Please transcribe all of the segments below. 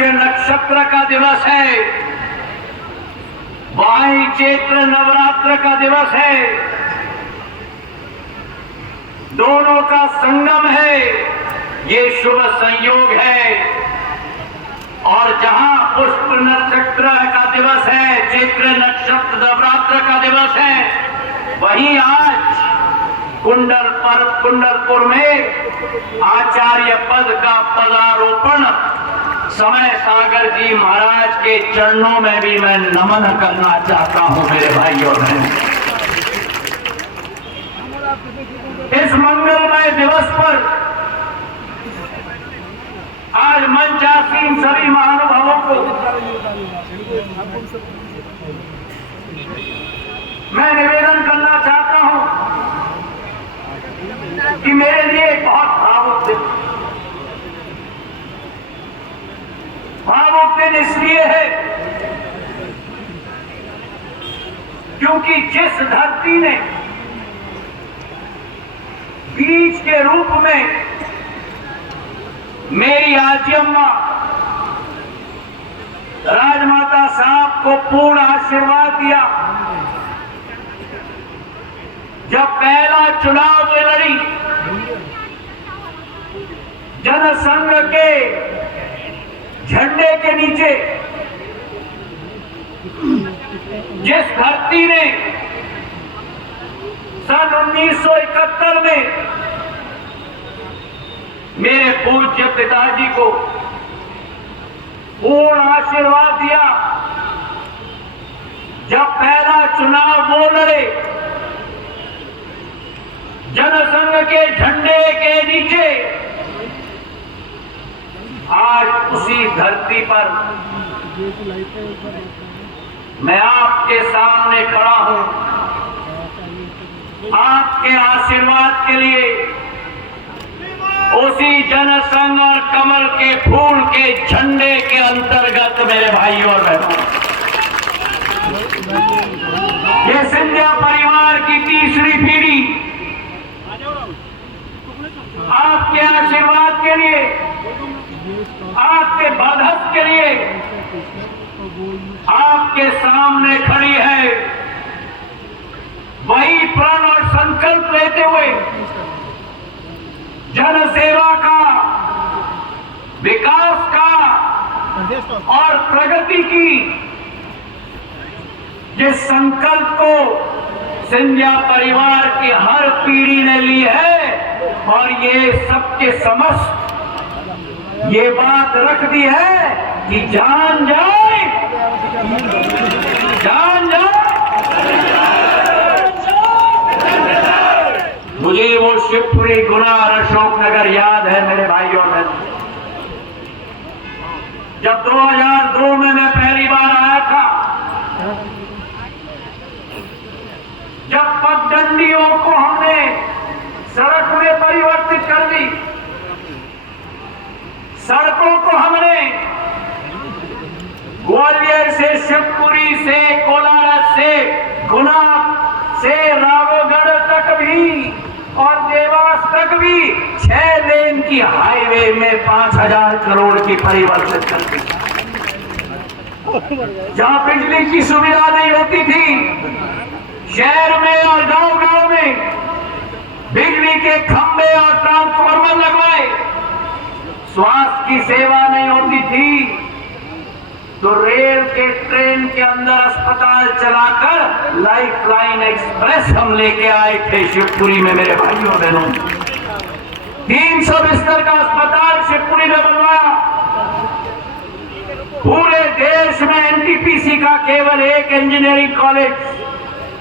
पुष्य नक्षत्र का दिवस है, वाही चैत्र नवरात्र का दिवस है, दोनों का संगम है, ये शुभ संयोग है। और जहां पुष्प नक्षत्र का दिवस है, चैत्र नक्षत्र नवरात्र का दिवस है, वहीं आज कुंडलपुर में आचार्य पद का पदारोपण समय सागर जी महाराज के चरणों में भी मैं नमन करना चाहता हूं मेरे भाइयों बहनों। इस मंगलमय दिवस पर आज मंचासीन सभी महानुभावों को मैं निवेदन करना चाहता हूं कि मेरे लिए बहुत भावुक दिन इसलिए है क्योंकि जिस धरती ने बीज के रूप में मेरी आजी अम्मा राजमाता साहब को पूर्ण आशीर्वाद दिया, जब पहला चुनाव में लड़ी, जनसंघ के झंडे के नीचे जिस धरती ने सन 1971 में मेरे पूज्य पिताजी को पूर्ण आशीर्वाद दिया, जब पहला चुनाव वो लड़े, जनसंघ के झंडे के नीचे, आज उसी धरती पर मैं आपके सामने खड़ा हूं, आपके आशीर्वाद के लिए, उसी जनसंघ और कमल के फूल के झंडे के अंतर्गत मेरे भाइयों और बहनों, ये सिंधिया परिवार की तीसरी पीढ़ी आपके आशीर्वाद के लिए, आपके बधस के लिए आपके सामने खड़ी है। वही प्रण और संकल्प लेते हुए जनसेवा का, विकास का और प्रगति की जिस संकल्प को सिंधिया परिवार की हर पीढ़ी ने ली है, और ये सबके समक्ष ये बात रख दी है कि जान जाए, जान जाए। मुझे वो शिवपुरी, गुना और अशोकनगर याद है मेरे भाइयों में, जब 2002 में मैं पहली बार आया था, जब पगडंडियों को हमने सड़क में परिवर्तित कर दी, सड़कों को हमने ग्वालियर से, शिवपुरी से, कोलारस से, गुना से रावगढ़ तक भी और देवास तक भी 6 लेन की हाईवे में 5000 करोड़ की परिवर्तित कर दी। जहां बिजली की सुविधा नहीं होती थी, शहर में और गांव-गांव में बिजली के खंभे और ट्रांसफार्मर लगवाए, स्वास्थ्य की सेवा नहीं होती थी, तो रेल के ट्रेन के अंदर अस्पताल चलाकर लाइफ लाइन एक्सप्रेस हम लेके आए थे शिवपुरी में मेरे भाइयों बहनों। 300 बिस्तर का अस्पताल शिवपुरी में बनवाया। पूरे देश में एनटीपीसी का केवल एक इंजीनियरिंग कॉलेज,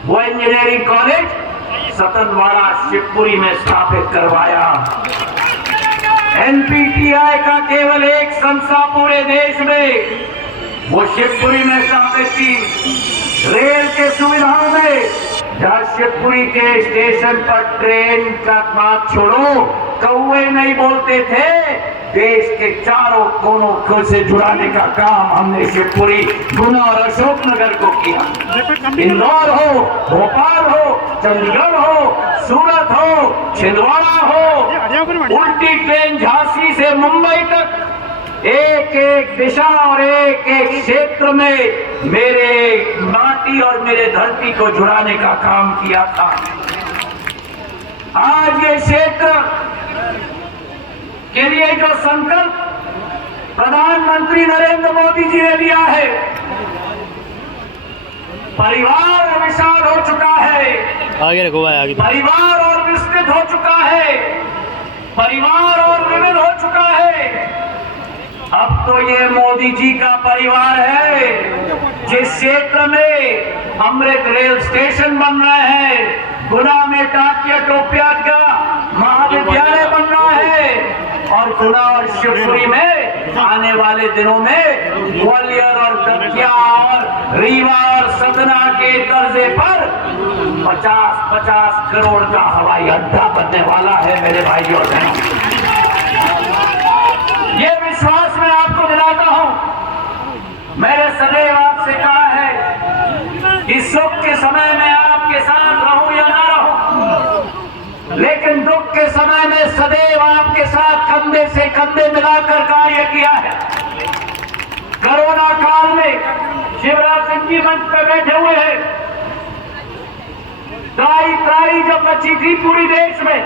वो इंजीनियरिंग कॉलेज सतनवाड़ा शिवपुरी में स्थापित करवाया। एनपीटीआई का केवल एक संस्था पूरे देश में, वो शिवपुरी में स्थापित थी। रेल के सुविधाओं में, जहां शिवपुरी के स्टेशन पर ट्रेन का बात छोड़ो, कौवे नहीं बोलते थे, देश के चारों कोनों को से जुड़ाने का काम हमने शिवपुरी, गुना और अशोकनगर को किया। इंदौर हो, भोपाल हो, चंडीगढ़ हो, सूरत हो, छिंदवाड़ा हो, उल्टी ट्रेन झांसी से मुंबई तक एक एक दिशा और एक एक क्षेत्र में मेरे माटी और मेरे धरती को जुड़ाने का काम किया था। आज ये क्षेत्र के लिए जो संकल्प प्रधानमंत्री नरेंद्र मोदी जी ने लिया है, परिवार विशाल हो चुका है, आगे रखो भाई, आगे परिवार और विस्तृत हो चुका है, परिवार और विविध हो चुका है। अब तो ये मोदी जी का परिवार है। जिस क्षेत्र में अमृत रेल स्टेशन बन रहे हैं, गुना में टाकिया टोपिया का महाविद्यालय बन रहा है, और गुना और शिवपुरी में आने वाले दिनों में ग्वालियर और दतिया और रीवा और सतना के दर्जे पर 50-50 करोड़ का हवाई अड्डा बनने वाला है मेरे भाई और बहनों। ये विश्वास मैं आपको दिलाता हूं। मैंने सदैव आपसे कहा है कि सुख के समय में आपके साथ रहूं या ना रहूं, लेकिन दुख के समय में सदैव आपके साथ कंधे से कंधे मिलाकर कार्य किया है। कोरोना काल में शिवराज सिंह जी मंच पर बैठे हुए हैं। त्राई जब मची थी पूरी देश में,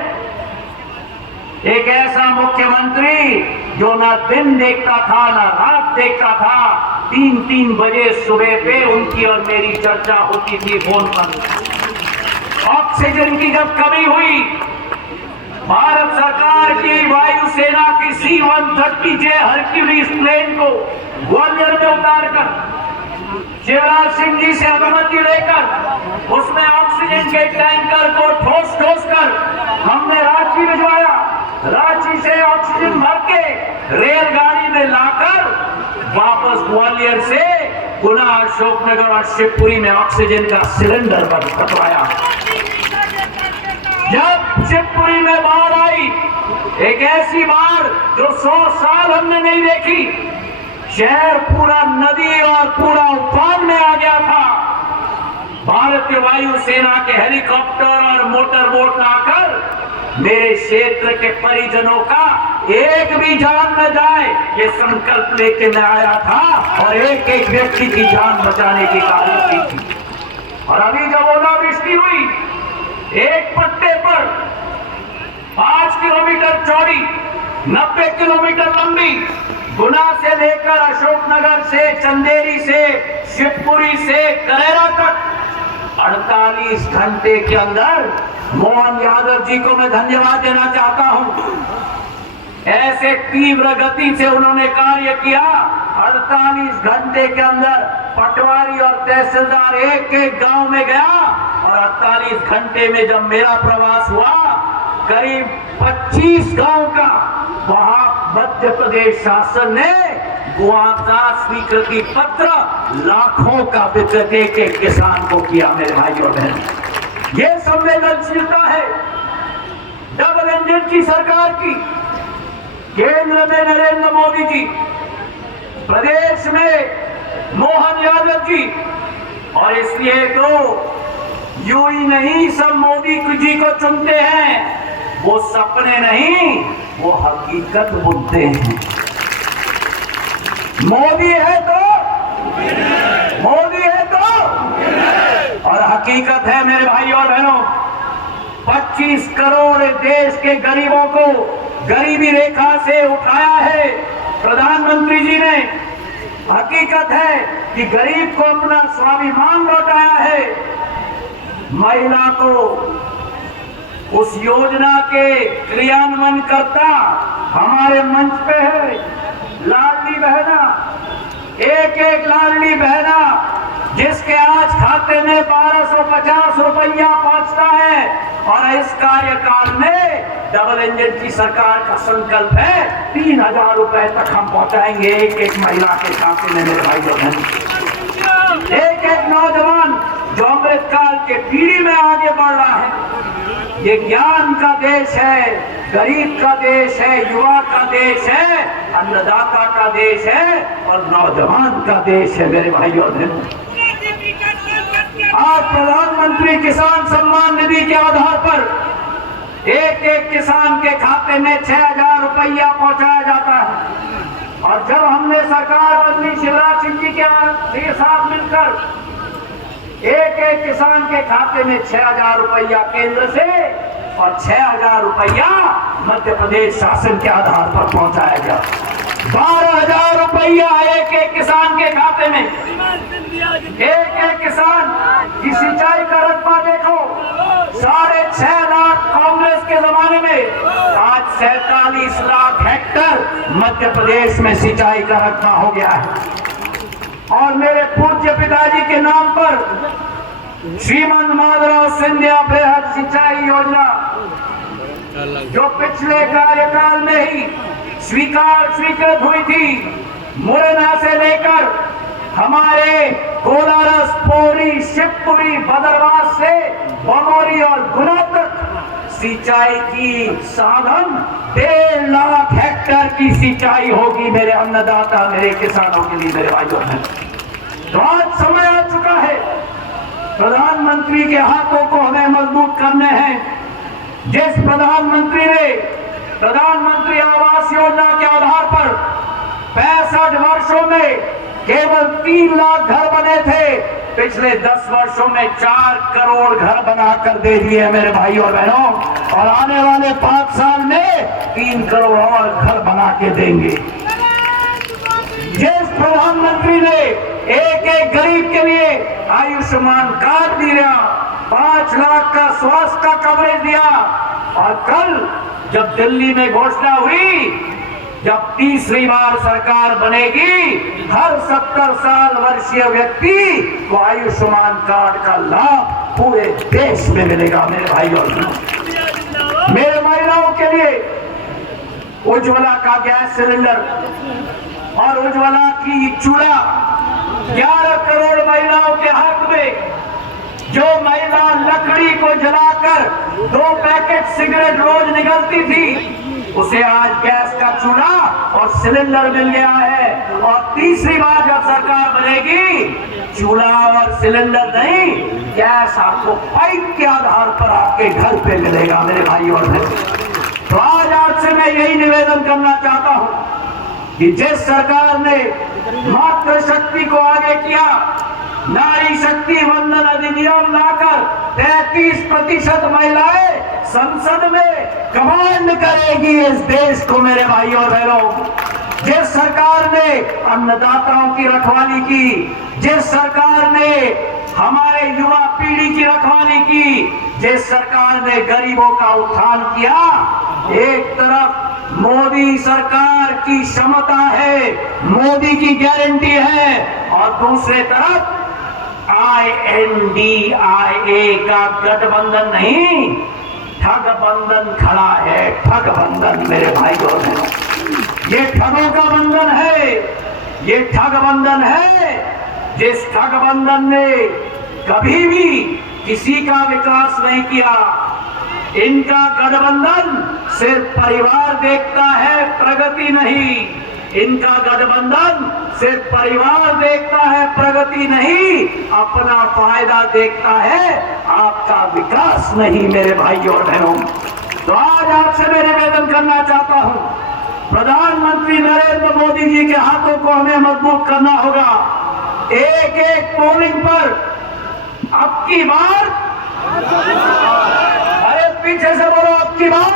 एक ऐसा मुख्यमंत्री जो ना दिन देखता था ना रात देखता था, 3-3 बजे सुबह पे उनकी और मेरी चर्चा होती थी फोन पर। ऑक्सीजन की जब कमी हुई, भारत सरकार की वायुसेना की C-130J हरक्यूलिस प्लेन को ग्वालियर में उतारकर शिवराज सिंह जी से अनुमति लेकर उसमें ऑक्सीजन के टैंकर को ठोस कर हमने रांची भिजवाया। रांची से ऑक्सीजन भर के रेलगाड़ी में लाकर वापस ग्वालियर से गुना, अशोकनगर और शिवपुरी में ऑक्सीजन का सिलेंडर पकड़वाया। जब शिवपुरी में बाढ़ आई, एक ऐसी बाढ़ जो 100 साल हमने नहीं देखी, शहर पूरा नदी और पूरा उफान में आ गया था। भारतीय वायुसेना के हेलीकॉप्टर और मोटर बोट आकर मेरे क्षेत्र के परिजनों का एक भी जान न जाए, ये संकल्प लेके मैं आया था और एक एक व्यक्ति की जान बचाने की कार्य की थी। और अभी जब ओलावृष्टि हुई, एक पट्टे पर 5 किलोमीटर चौड़ी, 90 किलोमीटर लंबी, गुना से लेकर अशोकनगर से, चंदेरी से, शिवपुरी से करेरा तक 48 घंटे के अंदर मोहन यादव जी को मैं धन्यवाद देना चाहता हूं। ऐसे तीव्र गति से उन्होंने कार्य किया। 48 घंटे के अंदर पटवारी और तहसीलदार एक एक गांव में गया, और 48 घंटे में जब मेरा प्रवास हुआ, करीब 25 गांव का वहां मध्य प्रदेश शासन ने मुआवजा स्वीकृति पत्र लाखों का वितरण एक किसान को किया। मेरे भाई और बहन, ये संवेदनशीलता है डबल इंजन की सरकार की। केंद्र में नरेंद्र मोदी जी, प्रदेश में मोहन यादव जी, और इसलिए तो यूं ही नहीं सब मोदी जी को चुनते हैं। वो सपने नहीं, वो हकीकत बुनते हैं। मोदी है तो और हकीकत है मेरे भाई और बहनों। 25 करोड़ देश के गरीबों को गरीबी रेखा से उठाया है प्रधानमंत्री जी ने। हकीकत है कि गरीब को अपना स्वाभिमान लौटाया है। महिला को उस योजना के क्रियान्वयन करता हमारे मंच पे है। लाडली बहना, एक एक लाडली बहना जिसके आज खाते में 1250 रुपया पहुंचता है, और इस कार्यकाल में डबल इंजन की सरकार का संकल्प है 3000 रुपए तक हम पहुंचाएंगे एक एक महिला के खाते में। मेरे भाई बहन, एक एक नौजवान जो अमृत काल के पीढ़ी में आगे बढ़ रहा है। ये ज्ञान का देश है, गरीब का देश है, युवा का देश है, अन्नदाता का देश है और नौजवान का देश है। मेरे भाई और बहनों, आज प्रधानमंत्री किसान सम्मान निधि के आधार पर एक एक किसान के खाते में 6000 रुपया पहुंचाया जाता है। और जब हमने सरकार बदली शिवराज सिंह जी के साथ मिलकर एक एक किसान के खाते में 6,000 रुपया केंद्र से और 6,000 रुपया मध्य प्रदेश शासन के आधार पर पहुंचाया गया। 12,000 रुपया एक एक किसान के खाते में। एक एक किसान की सिंचाई का रकबा देखो, 6.5 लाख कांग्रेस के जमाने में, आज 47 लाख हेक्टर मध्य प्रदेश में सिंचाई का रकबा हो गया है। और मेरे पूज्य पिताजी के नाम पर श्रीमंत माधवराव सिंधिया बृहद सिंचाई योजना जो पिछले कार्यकाल में ही स्वीकृत हुई थी, मुरैना से लेकर हमारे कोलारस, पौड़ी, शिवपुरी, भद्रवाह से बमोरी और गुना तक सिंचाई की साधन 1.5 लाख हेक्टर की सिंचाई होगी मेरे अन्नदाता, मेरे किसानों के लिए, मेरे भाइयों बहनों। तो आज समय आ चुका है, प्रधानमंत्री के हाथों को हमें मजबूत करने हैं। जिस प्रधानमंत्री ने प्रधानमंत्री आवास योजना के आधार पर 65 वर्षों में केवल 3 लाख घर बने थे, पिछले 10 वर्षों में 4 करोड़ घर बनाकर दे दिए मेरे भाई और बहनों, और आने वाले 5 साल में 3 करोड़ और घर बना के देंगे। जिस प्रधानमंत्री ने एक एक गरीब के लिए आयुष्मान कार्ड दिया, 5 लाख का स्वास्थ्य का कवरेज दिया, और कल जब दिल्ली में घोषणा हुई, जब तीसरी बार सरकार बनेगी, हर 70 साल वर्षीय व्यक्ति को आयुष्मान कार्ड का लाभ पूरे देश में मिलेगा मेरे भाई और बहनों। मेरे महिलाओं के लिए उज्ज्वला का गैस सिलेंडर और उज्ज्वला की चूल्हा 11 करोड़ महिलाओं के हक में। जो महिला लकड़ी को जलाकर 2 पैकेट सिगरेट रोज निकलती थी, उसे आज गैस का चूल्हा और सिलेंडर मिल गया है। और तीसरी बार जब सरकार बनेगी, चूल्हा और सिलेंडर नहीं, गैस आपको पाइप के आधार पर आपके घर पे मिलेगा मेरे भाई और बहन। तो आज आपसे मैं यही निवेदन करना चाहता हूं कि जिस सरकार ने मातृशक्ति को आगे किया, नारी शक्ति वंदन अधिनियम लाकर 33% महिलाएं संसद में कमांड करेगी इस देश को मेरे भाई और बहनों। जिस सरकार ने अन्नदाताओं की रखवाली की, जिस सरकार ने हमारे युवा पीढ़ी की रखवाली की, जिस सरकार ने गरीबों का उत्थान किया, एक तरफ मोदी सरकार की क्षमता है, मोदी की गारंटी है, और दूसरे तरफ INDIA का गठबंधन नहीं, ठगबंधन खड़ा है। ठगबंधन मेरे भाई और बहनों, ये ठगों का बंधन है, ये ठगबंधन है। जिस ठगबंधन ने कभी भी किसी का विकास नहीं किया। इनका गठबंधन सिर्फ परिवार देखता है, प्रगति नहीं। इनका गठबंधन सिर्फ परिवार देखता है, प्रगति नहीं। अपना फायदा देखता है, आपका विकास नहीं मेरे भाई और बहनों। तो आज आपसे मैं निवेदन करना चाहता हूं, प्रधानमंत्री नरेंद्र मोदी जी के हाथों को हमें मजबूत करना होगा। एक एक पोलिंग पर अब की बार, अरे पीछे से बोलो, अब की बार,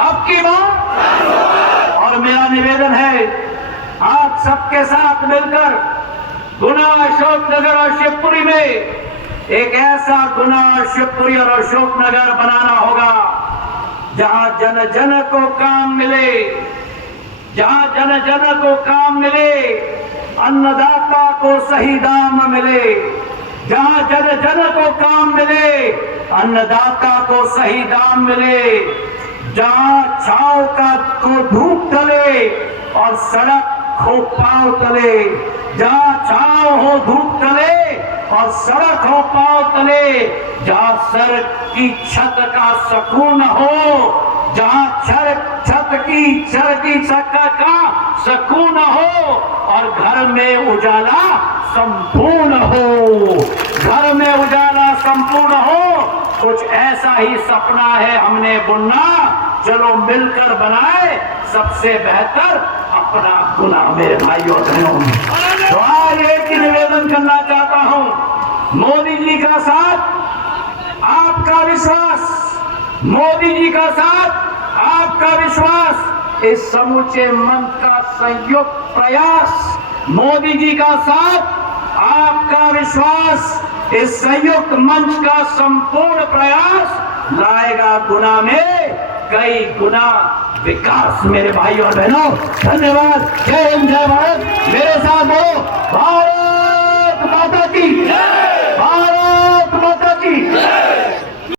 अब की बार। और मेरा निवेदन है, आप सबके साथ मिलकर गुना, अशोकनगर और शिवपुरी में एक ऐसा गुना, शिवपुरी और अशोकनगर बनाना होगा जहां जन जन को काम मिले, जहां जन जन को काम मिले, अन्नदाता को सही दाम मिले। जहां जन जन को काम मिले, अन्नदाता को सही दाम मिले। जहां छांव को धूप तले और सड़क हो पांव तले। जहां छांव हो धूप तले और सड़क हो पांव तले। जहां सड़क की छत का सुकून हो, जहां छत की छत का सुकून हो, और घर में उजाला संपूर्ण हो, घर में उजाला संपूर्ण हो। कुछ ऐसा ही सपना है हमने बुनना, चलो मिलकर बनाए सबसे बेहतर अपना गुना मेरे भाइयों और बहनों। तो आज एक ही निवेदन करना चाहता हूं, मोदी जी का साथ, आपका विश्वास, मोदी जी का साथ, आपका विश्वास, इस समूचे मंच का संयुक्त प्रयास, मोदी जी का साथ, आपका विश्वास, इस संयुक्त मंच का संपूर्ण प्रयास लाएगा गुना में कई गुना विकास मेरे भाई और बहनों। धन्यवाद। जय हिंद, जय भारत। मेरे साथ बोलो, भारत माता की जय।